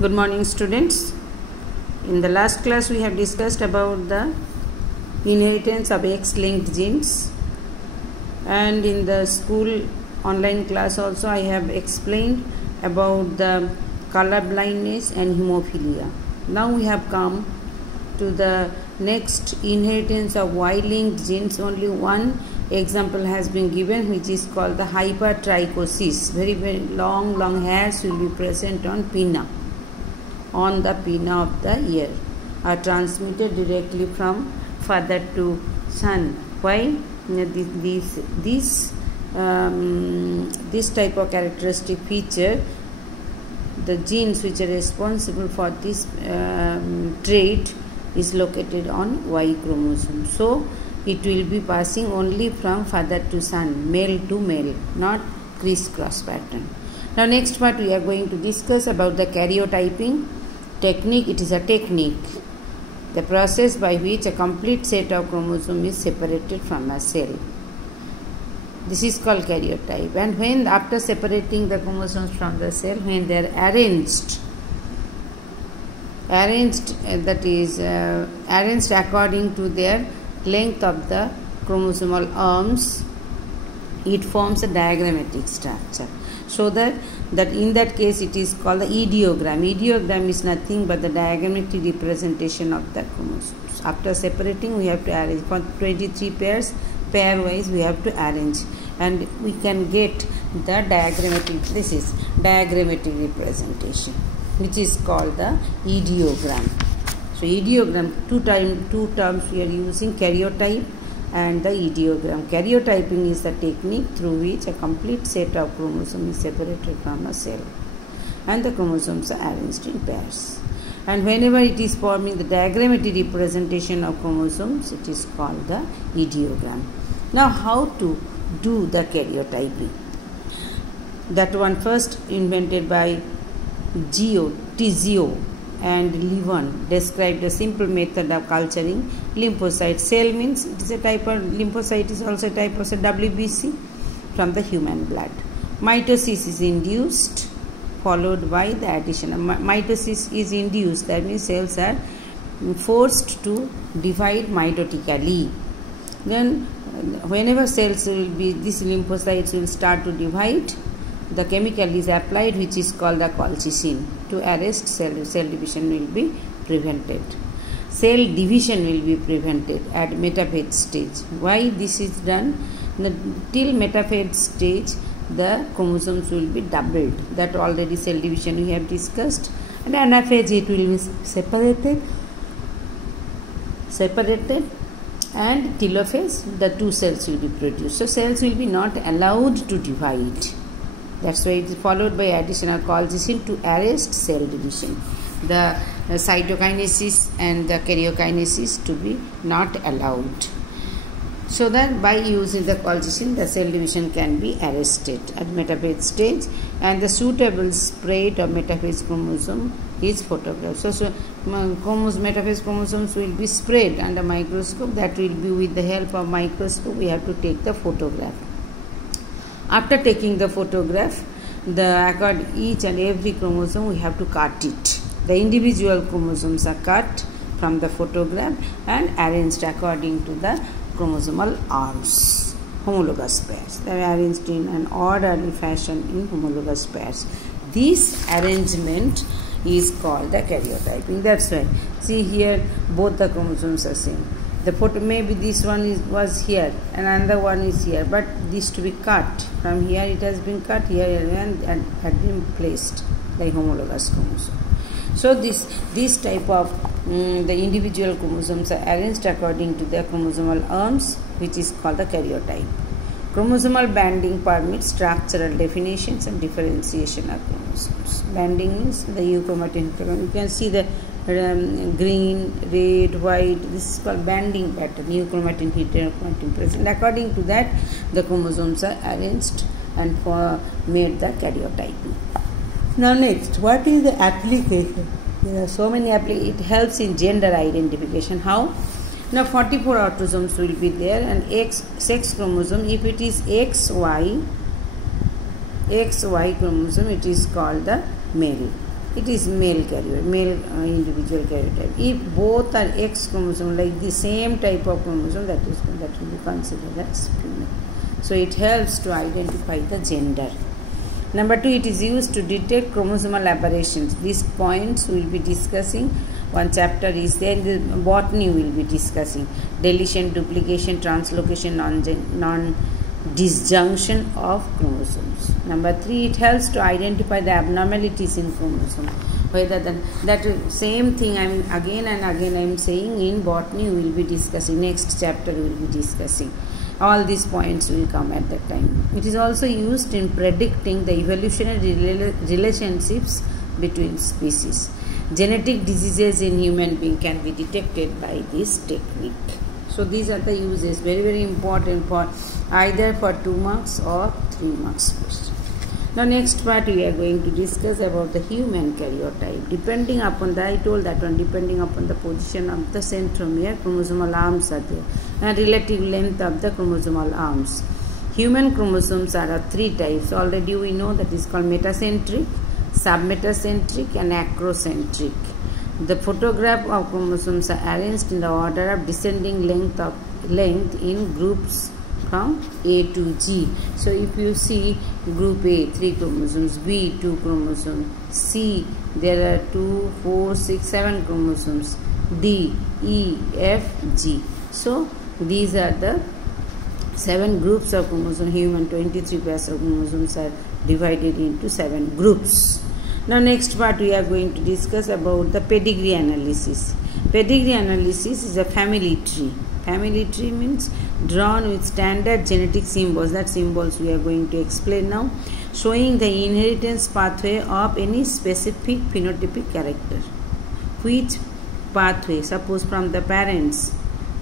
Good morning, students. In the last class we have discussed about the inheritance of X-linked genes, and in the school online class also I have explained about the color blindness and hemophilia. Now we have come to the next inheritance of Y-linked genes. Only one example has been given, which is called the hypertrichosis. Very long hairs will be present on pinna, on the pinna of the ear, are transmitted directly from father to son. Why? This type of characteristic feature, the genes which are responsible for this trait is located on Y chromosome. So it will be passing only from father to son, male to male, not crisscross pattern. Now next part we are going to discuss about the karyotyping technique. It is a technique, the process by which a complete set of chromosomes is separated from a cell. This is called karyotype. And when after separating the chromosomes from the cell, when they are arranged according to their length of the chromosomal arms, it forms a diagrammatic structure. So that in that case it is called the ideogram. Ideogram is nothing but the diagrammatic representation of the chromosomes. After separating, we have to arrange for 23 pairs, pairwise we have to arrange, and we can get the diagrammatic. This is diagrammatic representation, which is called the ideogram. So ideogram, two terms we are using, karyotype and the ideogram. Karyotyping is the technique through which a complete set of chromosomes is separated from a cell, and the chromosomes are arranged in pairs. And whenever it is forming the diagrammatic representation of chromosomes, it is called the ideogram. Now how to do the karyotyping? That one first invented by Tizio and Levin described a simple method of culturing lymphocyte. Cell means it is a type of lymphocyte, is also a type of WBC from the human blood. Mitosis is induced, followed by the addition. Mitosis is induced, that means cells are forced to divide mitotically. Then whenever cells will be, these lymphocytes will start to divide, the chemical is applied which is called the colchicine to arrest cell division will be prevented. Cell division will be prevented at metaphase stage. Why this is done? Till metaphase stage the chromosomes will be doubled. That already cell division we have discussed. And anaphase it will be separated, and telophase the two cells will be produced. So cells will be not allowed to divide. That's why it is followed by addition of colchicine to arrest cell division. The cytokinesis and the karyokinesis to be not allowed. So that by using the colchicine, the cell division can be arrested at metaphase stage, and the suitable spread of metaphase chromosome is photographed. So metaphase chromosomes will be spread under microscope. That will be with the help of microscope. We have to take the photograph. After taking the photograph, each and every chromosome we have to cut it. The individual chromosomes are cut from the photograph and arranged according to the chromosomal arms, homologous pairs. They are arranged in an orderly fashion in homologous pairs. This arrangement is called the karyotyping. That's why, see here, both the chromosomes are same. The photo, maybe this one was here and another one is here, but this to be cut from here, it has been cut here and had been placed like homologous chromosome. So this type of the individual chromosomes are arranged according to their chromosomal arms, which is called the karyotype. Chromosomal banding permits structural definitions and differentiation of chromosomes. Banding means the euchromatin. You can see the green, red, white. This is called banding pattern. Euchromatin, heterochromatin present. According to that, the chromosomes are arranged and made the karyotyping. Now next, what is the application? There are so many applications. It helps in gender identification. How? Now 44 autosomes will be there, and sex chromosome, if it is XY chromosome, it is called the male. it is male carrier, male individual karyotype. If both are X chromosome, like the same type of chromosome, that will be considered as female. So it helps to identify the gender. Number 2, it is used to detect chromosomal aberrations. These points we will be discussing. One chapter is there, the botany will be discussing deletion, duplication, translocation, non-disjunction of chromosomes. Number 3, it helps to identify the abnormalities in chromosome. Whether that same thing I am again and again I am saying, in botany we will be discussing, next chapter we will be discussing. All these points will come at that time. It is also used in predicting the evolutionary relationships between species. Genetic diseases in human being can be detected by this technique. So these are the uses, very very important for either for 2 marks or 3 marks question. Now next part we are going to discuss about the human karyotype. Depending upon the, I told that one, depending upon the position of the centromere, chromosomal arms are there, and relative length of the chromosomal arms. Human chromosomes are of 3 types. Already we know that is called metacentric, submetacentric and acrocentric. The photograph of chromosomes are arranged in the order of descending length in groups from A to G. So if you see group A, 3 chromosomes, B, 2 chromosomes, C, there are 2, 4, 6, 7 chromosomes, D, E, F, G. So these are the 7 groups of chromosomes. Human 23 pairs of chromosomes are divided into 7 groups. Now next part we are going to discuss about the pedigree analysis. Pedigree analysis is a family tree. Family tree means drawn with standard genetic symbols. That symbols we are going to explain now, showing the inheritance pathway of any specific phenotypic character. Which pathway? Suppose from the parents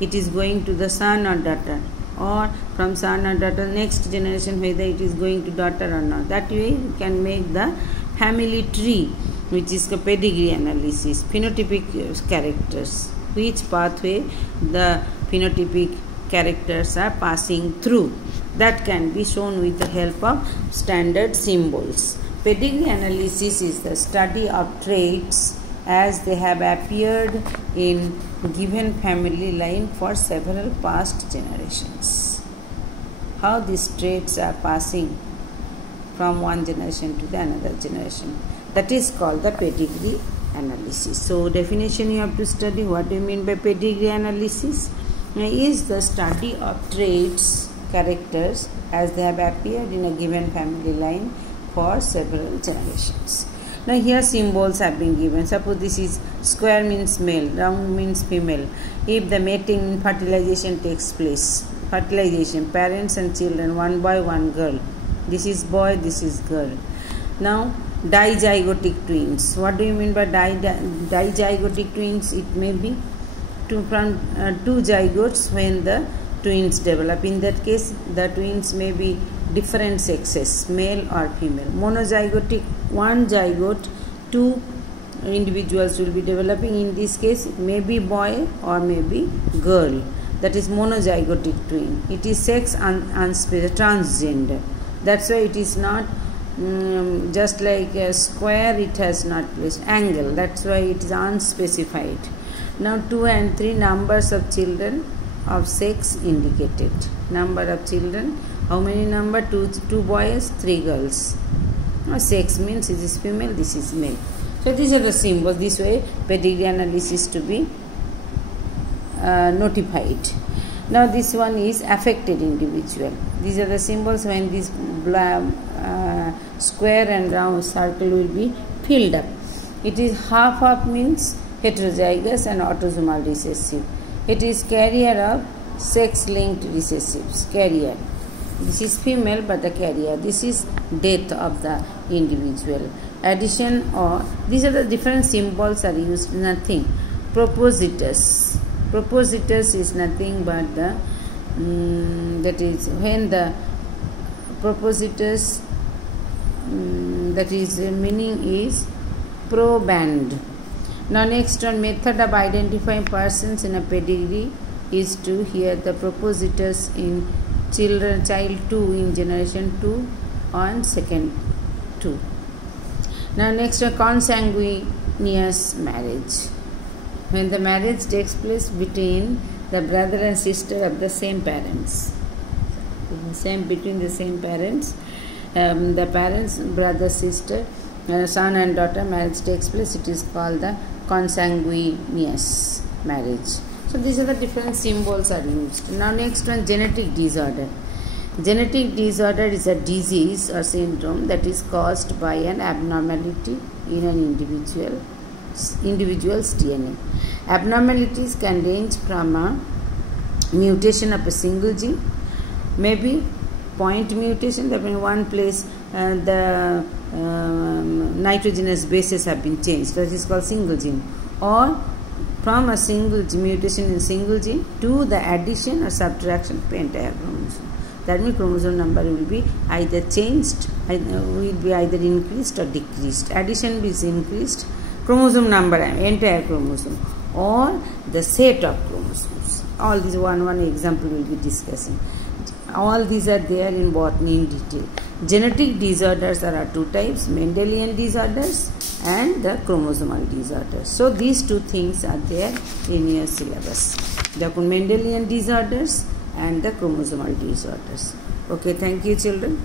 it is going to the son or daughter, or from son or daughter next generation whether it is going to daughter or not. That way you can make the family tree, which is the pedigree analysis. Phenotypic characters, which pathway the phenotypic characters are passing through, that can be shown with the help of standard symbols. Pedigree analysis is the study of traits as they have appeared in given family line for several past generations. How these traits are passing from one generation to the another generation. That is called the pedigree analysis. So definition you have to study. What do you mean by pedigree analysis? Is the study of traits, characters as they have appeared in a given family line for several generations. Now here symbols have been given. Suppose this is square means male, round means female. If the mating, fertilization takes place, fertilization, parents and children, one boy, one girl. This is boy, this is girl. Now dizygotic twins. What do you mean by dizygotic twins? It may be two zygotes when the twins develop. In that case, the twins may be different sexes, male or female. Monozygotic, one zygote, 2 individuals will be developing. In this case, it may be boy or may be girl. That is monozygotic twin. It is sex transgender. That's why it is not just like a square, it has not placed angle. That's why it is unspecified. Now 2 and 3 numbers of children of sex indicated. Number of children, how many number? 2 boys, 3 girls. Now sex means this is female, this is male. So these are the symbols. This way pedigree analysis to be notified. Now this one is affected individual. These are the symbols when this square and round circle will be filled up. It is half means heterozygous and autosomal recessive. It is carrier of sex-linked recessives. Carrier. This is female but the carrier. This is death of the individual. Addition or these are the different symbols are used. Nothing. Propositus. Propositus is nothing but the that is when the propositus that is the meaning is proband. Now next one, method of identifying persons in a pedigree is to hear the propositus in child 2 in generation 2 on second 2. Now next, a consanguineous marriage. When the marriage takes place between the brother and sister of the same parents. Between the same parents, the parents, brother, sister, son and daughter marriage takes place, it is called the consanguineous marriage. So these are the different symbols are used. Now next one, genetic disorder. Genetic disorder is a disease or syndrome that is caused by an abnormality in an individual's DNA. Abnormalities can range from a mutation of a single gene, maybe point mutation, that in one place the nitrogenous bases have been changed, that is called single gene, or from a single mutation in single gene to the addition or subtraction of the entire chromosome. That means chromosome number will be either changed, will be either increased or decreased. Addition is increased, chromosome number, entire chromosome, or the set of chromosomes. All these one example we will be discussing. All these are there in botany in detail. Genetic disorders are two types, Mendelian disorders and the chromosomal disorders. So these two things are there in your syllabus, the Mendelian disorders and the chromosomal disorders. Okay, thank you children.